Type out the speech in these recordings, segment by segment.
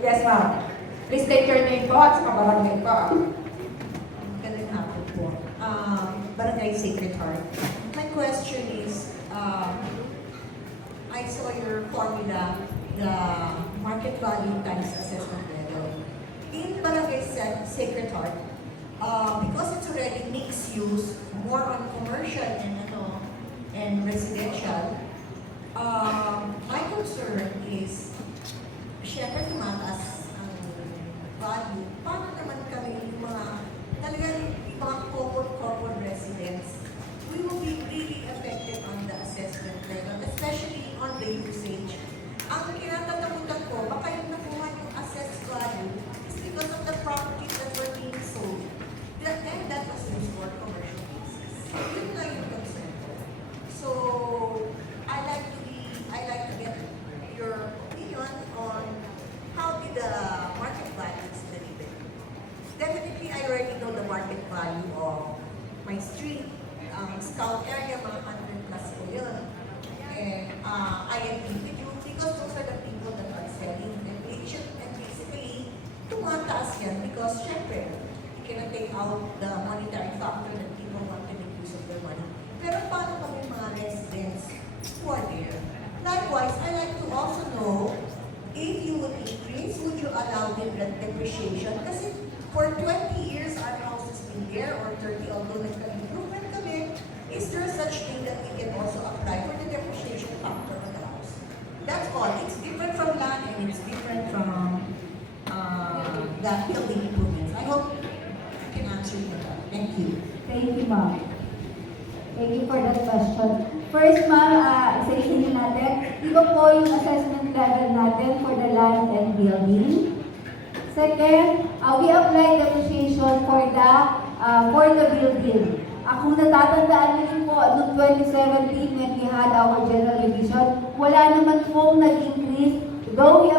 Yes, ma'am. Please state your name po at sa kabarangay po. Magandang hapon po. Barangay Sacred Heart. My question is, I saw your formula, the market value times assessment level. In Barangay Sacred Heart, because it's already mixed use, more on commercial and residential, my concern is, syempre tumataas ang value. Paano naman kami yung mga talagang mga common residents? We will be really affected on the assessment level, especially on the usage. Ang kinatatakutan ko, baka yung nakuha yung assessed value is because of the properties that were being sold. And that was used for commercial uses. Yun lang yung concern ko. So, I like to get your opinion on how did the market values deliver. Definitely, I already know the market value of my street, Scout area, mga 100 plus po yun. And I agree with you because those are the people that are selling inflation and basically tumataas yan because syempre, you cannot take out the monetary factor that people want to make use of their money. Pero paano kami mga residents who are there? Likewise, I like to also know if you would increase, would you allow the depreciation? Kasi for 20 years, our house has been there, or 30, although nagka-improvement kami, is there such thing that we can also apply for the depreciation factor of the house? That's all. It's different from land and it's different from the building improvements. I hope you can answer me that. Thank you. Thank you, ma'am. Thank you for that question. First, ma'am, isa-isinin natin, di ba po yung assessment level natin for the land and building? Second, we apply depreciation for the building. Kung natatandaan niyo din po, noong 2017, when we had our general revision, wala naman pong nag-increase. Though we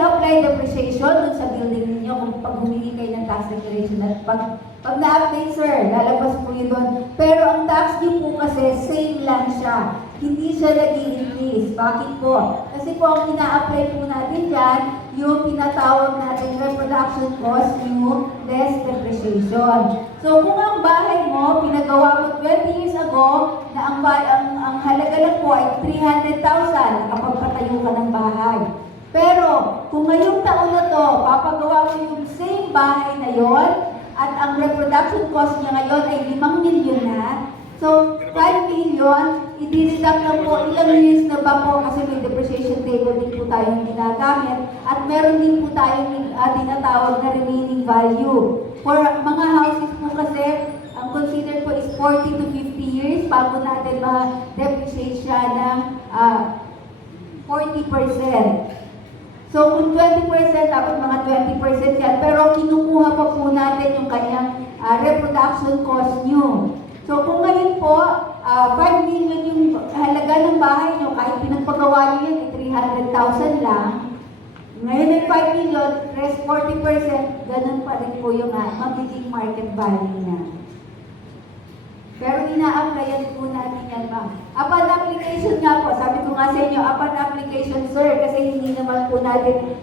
apply depreciation dun sa building ninyo kung pag humingi kayo ng tax declaration at pag na-update, sir, lalabas po yun doon. Pero ang tax niyo po kasi same lang siya. Hindi siya nag-i-increase. Bakit po? Kasi po ang ina-apply po natin dyan, yung pinatawag natin reproduction cost new less depreciation. So kung ang bahay mo, pinagawa mo 20 years ago, na ang halaga lang po ay 300,000 kapag patayo ka ng bahay. Pero kung ngayong taon na to, papagawa mo yung same bahay na yon at ang reproduction cost niya ngayon ay 5 milyon na. So, 5 million, i-deduct lang po ilang years na ba po kasi may depreciation table din po tayong ginagamit at meron din po tayong tinatawag na remaining value. For mga houses po kasi, ang consider po is 40 to 50 years bago natin ma-depreciate siya ng 40%. So, kung 20%, dapat mga 20% yan. Pero kinukuha pa po natin yung kanyang reproduction cost nyo. So, kung ngayon po, 5 million yung halaga ng bahay nyo, kahit pinagpagawa nyo yan, 300,000 lang. Ngayon ay 5 million, rest 40%, ganun pa rin po yung magiging market value na. Pero ina-applyan po natin yan, ma'am. Upon application nga po, sabi ko nga sa inyo, upon application, sir, kasi hindi naman po natin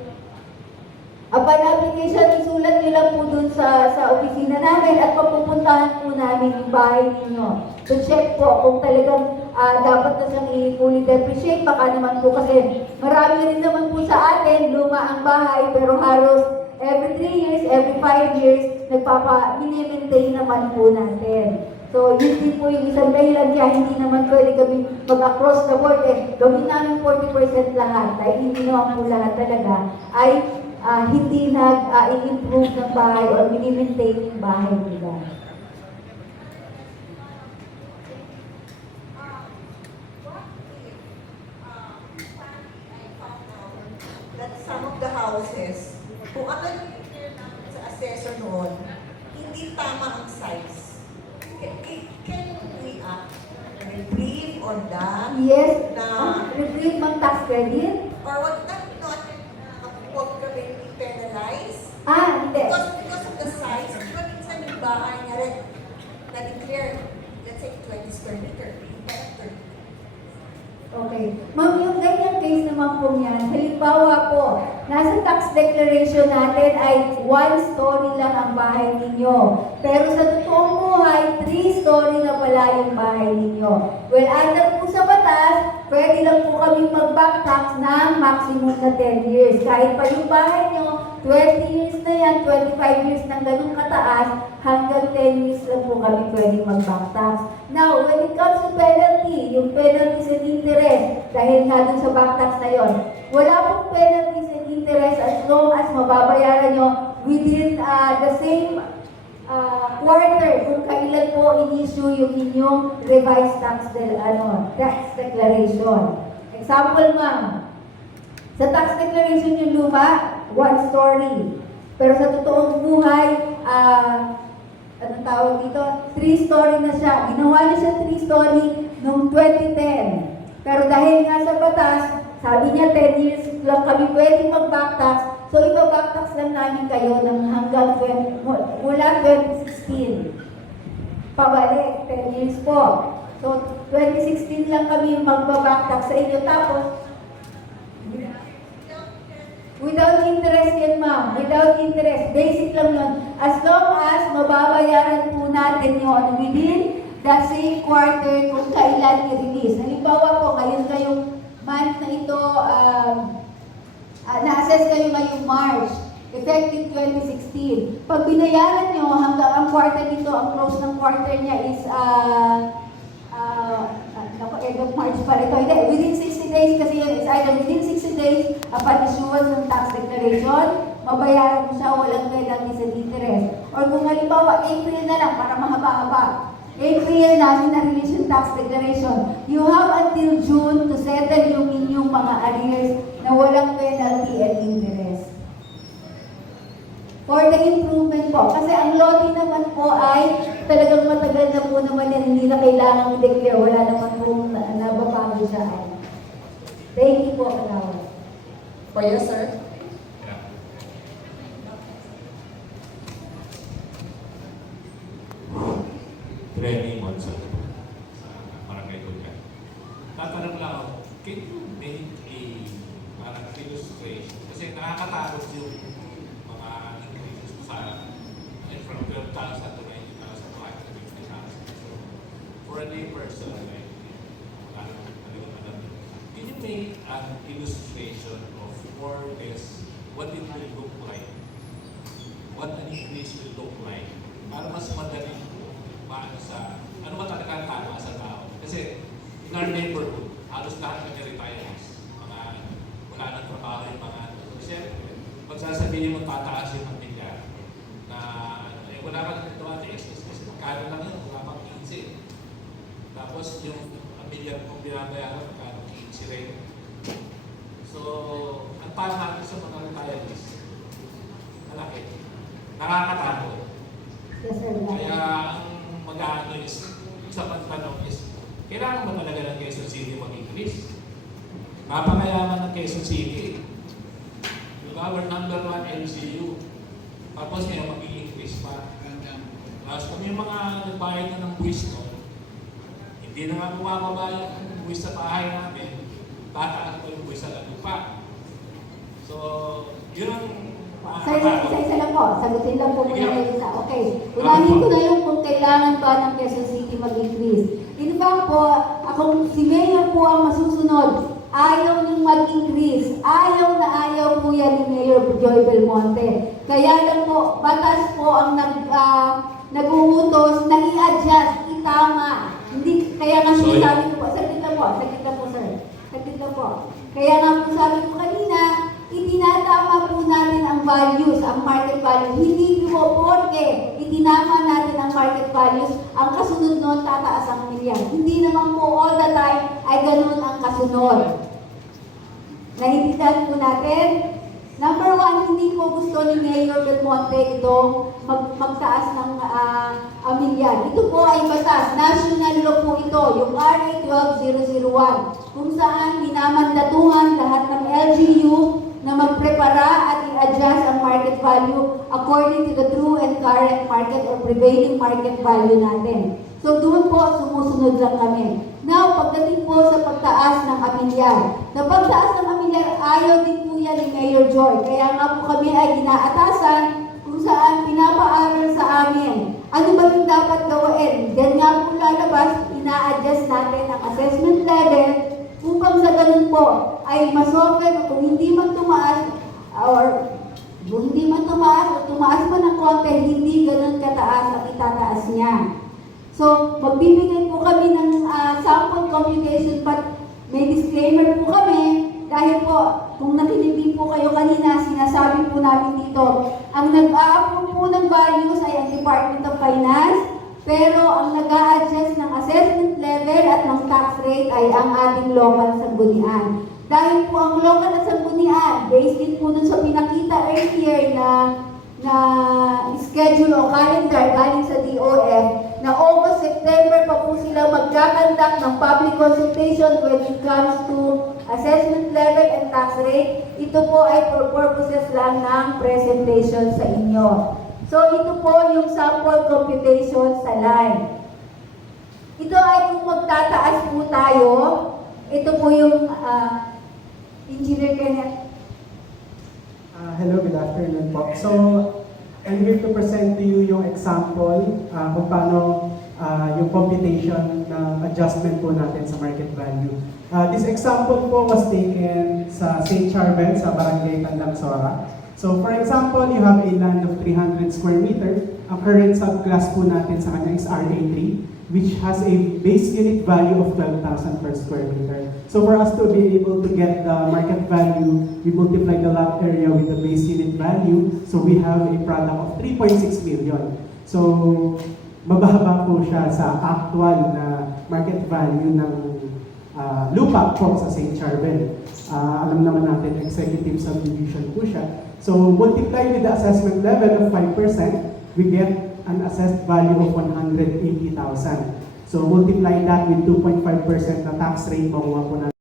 upon application, isulat nyo lang po dun sa opisina namin at papupuntahan po namin yung bahay ninyo. To check po kung talagang dapat na siyang i-fully depreciate. Baka naman po kasi marami rin naman po sa atin, luma ang bahay, pero halos every 3 years, every 5 years, mini-maintain naman po natin. So, yun din po yung isang dahilan kaya hindi naman pwede kami mag-across the board. Gawin namin 40% lahat. Dahil hindi naman po lahat talaga ay hindi nag-i-improve ng bahay or mini-maintain yung bahay nila. That some of the houses, kung ano yung clear namin sa assessor noon, hindi tama ang size. Can we reprieve on that? Yes, Na, retrieve ng tax credit? or what not huwag kami i-penalize? Hindi. Because of the size, di ba minsan yung bahay niya rin, na-declare, let's say 20 square meter, Okay. Ma'am, yung ganyang case naman po yan, halimbawa po, nasa tax declaration natin ay 1 story lang ang bahay ninyo. Pero sa totoong buhay, 3 story na pala yung bahay ninyo. Well, under po sa batas, pwede lang po kami mag-back tax ng maximum na 10 years. Kahit pa yung bahay nyo, 20 years na yan, 25 years ng ganung kataas, hanggang 10 years lang po kami pwede mag-back tax. Now, when it comes to penalty, yung penalties and interest, dahil nga dun sa back tax na yon, wala pong penalties and interest as long as mababayaran nyo within the same quarter kung kailan po in-issue yung inyong revised tax declaration. Example, ma'am, sa tax declaration yung luma, 1 story. Pero sa totoong buhay, anong tawag dito? 3 story na siya. Ginawa niya siya 3 story noong 2010. Pero dahil nga sa batas, sabi niya 10 years lang kami pwede mag-back tax. So iba-back tax lang namin kayo ng hanggang mula 2016. Pabalik, 10 years po. So 2016 lang kami mag-back tax sa inyo. Tapos, without interest yan, ma'am. Without interest. Basic lang yun. As long as mababayaran po natin yun within the same quarter kung kailan i-release. Halimbawa po, ngayon kayong month na ito, na-assess kayo ngayong March, effective 2016. Pag binayaran nyo hanggang ang quarter nito, ang close ng quarter niya is end of March pa ito. Hindi, within 60 days kasi yun, it's either within 60 days upon issuance ng tax declaration, mabayaran mo siya, walang penalties and interest. Or kung halimbawa, April na lang para mahaba-haba. April na release yung tax declaration. You have until June to settle yung inyong mga arrears na walang penalty and interest. For the improvement po. Kasi ang lottery naman po ay talagang matagal na po naman yan. Hindi na kailangang i-declare. Wala naman po nababago siya. Thank you po, Kalawan. For you, sir. Training Monson sa Barangay Dugan. Tatanong lang ako, can you make a parang illustration? Kasi nakakatakot yung mga increases sa from 12,000 to 90,000 to 150,000. So, for a lay person, like, can you make an illustration of more or less what it will look like? What an increase will look like? Para mas madali paano sa, ano ba talaga ang tama sa tao? Kasi in our neighborhood, halos lahat ng retirees, mga wala nang trabaho yung mga siyempre, pag sasabihin mo tataas yung pamilya na wala ka nang nagawa na excess kasi magkano lang yun, wala pang 15. Tapos yung pamilya kung binabayaran, magkano 15 rin. So, ang tama natin sa mga retirees, malaki. Nakakatakot. Yes, sir. Kaya ang mag-ano is, sa pagtanong is, kailangan ba talaga ng Quezon City mag-increase? Napakayaman ng Quezon City. Yung our number 1 LCU. Tapos ngayon mag-increase pa. Tapos kung yung mga nagbayad na ng buwis no, hindi na nga bumababa yung buwis sa bahay namin, tataas pa yung buwis sa lupa. So, yun ang Isa-isa lang po. Sagutin lang po muna kayo isa. Okay. Unahin ko na yung kung kailangan ba ng Quezon City mag-increase. In fact po, akong si Mayor po ang masusunod. Ayaw niyong mag-increase. Ayaw na ayaw po yan ni Mayor Joy Belmonte. Kaya lang po, batas po ang nag-uutos na i-adjust, itama. Hindi, kaya nga sabi ko po, saglit lang po sir. Saglit lang po. Kaya nga po sabi ko kanina, itinatama po natin ang values, ang market value. Hindi po porke itinama natin ang market values, ang kasunod nun tataas ang milyan. Hindi naman po all the time ay ganun ang kasunod. Naintindihan po natin? Number 1, hindi po gusto ni Mayor Belmonte itong magtaas ng milyan. Ito po ay batas. National law po ito, yung RA 12001, kung saan minamandatuhan lahat ng LGU na magprepara at i-adjust ang market value according to the true and current market or prevailing market value natin. So doon po, sumusunod lang kami. Now, pagdating po sa pagtaas ng yan. Na pagtaas ng amilyar, ayaw din po yan ni Mayor Joy. Kaya nga po kami ay inaatasan kung saan pinapaaral sa amin. Ano ba yung dapat gawin? Yan nga po lalabas, ina-adjust natin ang assessment level upang sa ganun po ay masofer kung hindi man tumaas or kung hindi man tumaas o tumaas man ng konti, hindi ganun kataas ang itataas niya. So, magbibigay po kami ng sample computation but may disclaimer po kami dahil po, kung nakinig din po kayo kanina, sinasabi po namin dito, ang nag-a-approve po ng values ay ang Department of Finance, pero ang nag-a-adjust ng assessment level at ng tax rate ay ang ating local sanggunian. Dahil po ang local at sanggunian, based din po dun sa pinakita earlier na schedule o calendar galing sa DOF, na August, September pa po sila magkakandak ng public consultation when it comes to assessment level and tax rate. Ito po ay for purposes lang ng presentation sa inyo. So ito po yung sample computation sa line. Ito ay kung magtataas po tayo, ito po yung Engineer Kenneth. Hello, good afternoon po. So, I'm here to present to you yung example kung paano yung computation ng adjustment po natin sa market value. This example po was taken sa St. Charbel, sa Barangay Tandang Sora. So, for example, you have a land of 300 square meter. Ang current subclass po natin sa kanya is RA3, which has a base unit value of 12,000 per square meter. So for us to be able to get the market value, we multiply the lot area with the base unit value. So we have a product of 3.6 million. So mababa po siya sa actual na market value ng lupa po sa St. Charbel. Alam naman natin, executive subdivision po siya. So multiply with the assessment level of 5%, we get an assessed value of 180,000. So multiply that with 2.5% na tax rate, makuha po natin